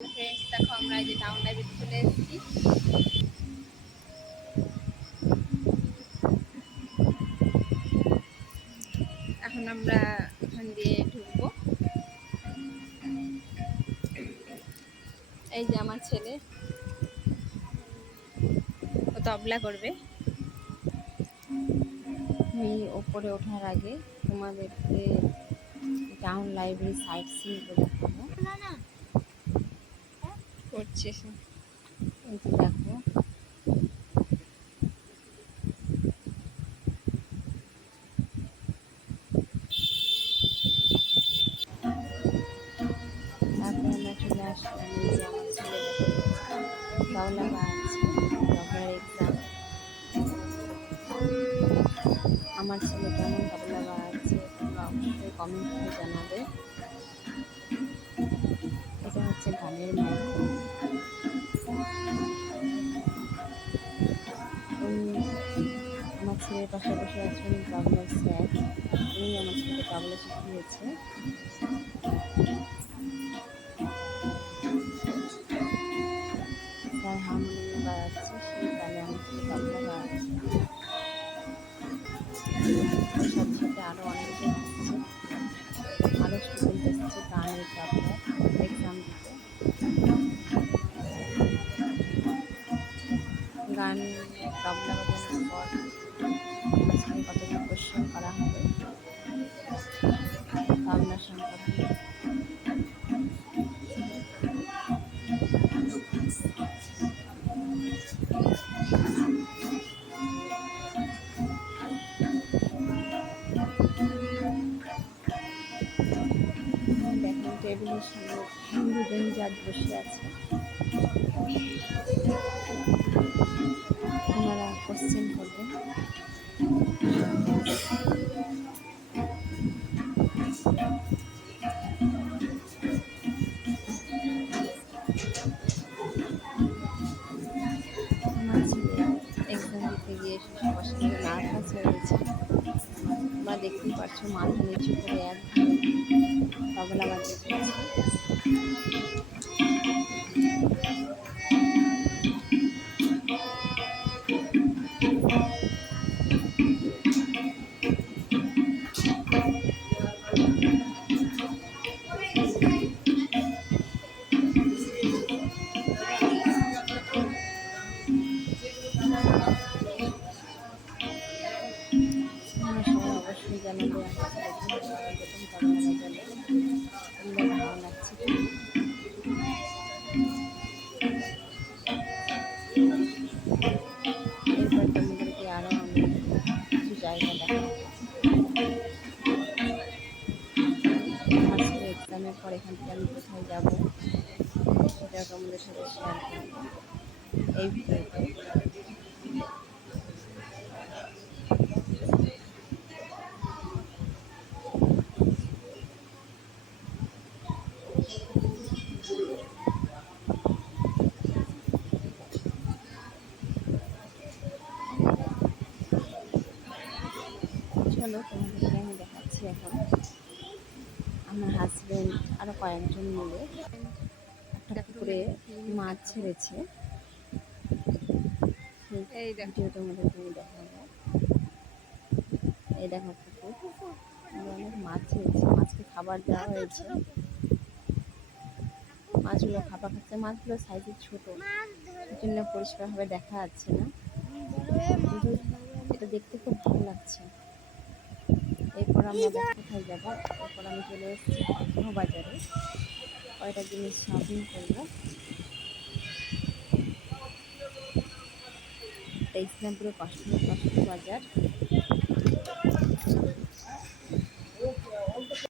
Friends দেখো আমরা এই যে টাউন লাইব্রেরি চলে এসেছি। এখন আমরা এখান দিয়ে ঢুকবো। এই যে আমার ছেলে, ও তবলা করবে। আমি ওপরে ওঠার আগে তোমাদেরকে টাউন লাইব্রেরি সাইট সিন দেখাবো। করছে সে, এই যে দেখো তারপরে আমরা চলে আসলাম। এই যে আমার ছেলে তবলা বাজছে, তবলার এক্সাম। আমার ছেলে কেমন তবলা বাজছে তোমরা অবশ্যই কমেন্ট করে জানাবে। এটা হচ্ছে গানের মাধ্যম। আমার ছেলের পাশে বসে আছেন তবলার স্যার, উনি আমার ছেলেকে তবলা শিখিয়েছে। স্যার হারমোনিয়াম বাজাচ্ছে, সেই তালে আমার ছেলে তবলা বাজাচ্ছে। সাথে সাথে আরও অনেকে আসছে, আরও স্টুডেন্ট এসেছে গানের তবলা এক্সাম দিতে। গান তবলা বাজানোর পর আমার ছেলে কতগুলো কোশ্চেন করা হবে তবলা সম্পর্কে। দেখেন টেবিলের সামনে দুজন জাজ বসে আছে, ওনারা কোশ্চেন করবেন। আমার ছেলে এক্সাম দিতে গিয়ে সবার সঙ্গে নার্ভাস হয়ে গেছে। তোমরা দেখতেই পাচ্ছ মাথা নিচু করে একদম তবলা বাজিয়ে চলছে। তোমরা সবাই অবশ্যই জানাবে আমার ছেলেকে প্রথম তবলা বাজালে তোমরা ভালো লাগছে। এরপর তোমাদেরকে আরও আমি কিছু জায়গা দেখাবো। আমার ছেলে এক্সামের পর এখান থেকে আমি কোথায় যাবো সেটাও তোমাদের সাথে শেয়ার করবো এই ভিডিওতে। চলো তোমাদেরকে আমি দেখাচ্ছি। এখন আমার হাজবেন্ড আরও কয়েকজন মিলে একটা পুকুরে মাছ ছেড়েছে, এই ভিডিও তোমাদেরকে আমি দেখাবো। এই দেখো পুকুর, অনেক মাছ ছেড়েছে, মাছকে খাবার দেওয়া হয়েছে। মাছগুলো খাবার খাচ্ছে, মাছগুলো সাইজে ছোট, এই জন্য পরিষ্কারভাবে দেখা যাচ্ছে না, কিন্তু এটা দেখতে খুব ভালো লাগছে। এরপর আমরা কোথায় যাবো, এরপর আমি চলে এসেছি বাজারে, কয়টা জিনিস শপিং করবো। এটা ইসলামপুরের কষ্ট বাজার।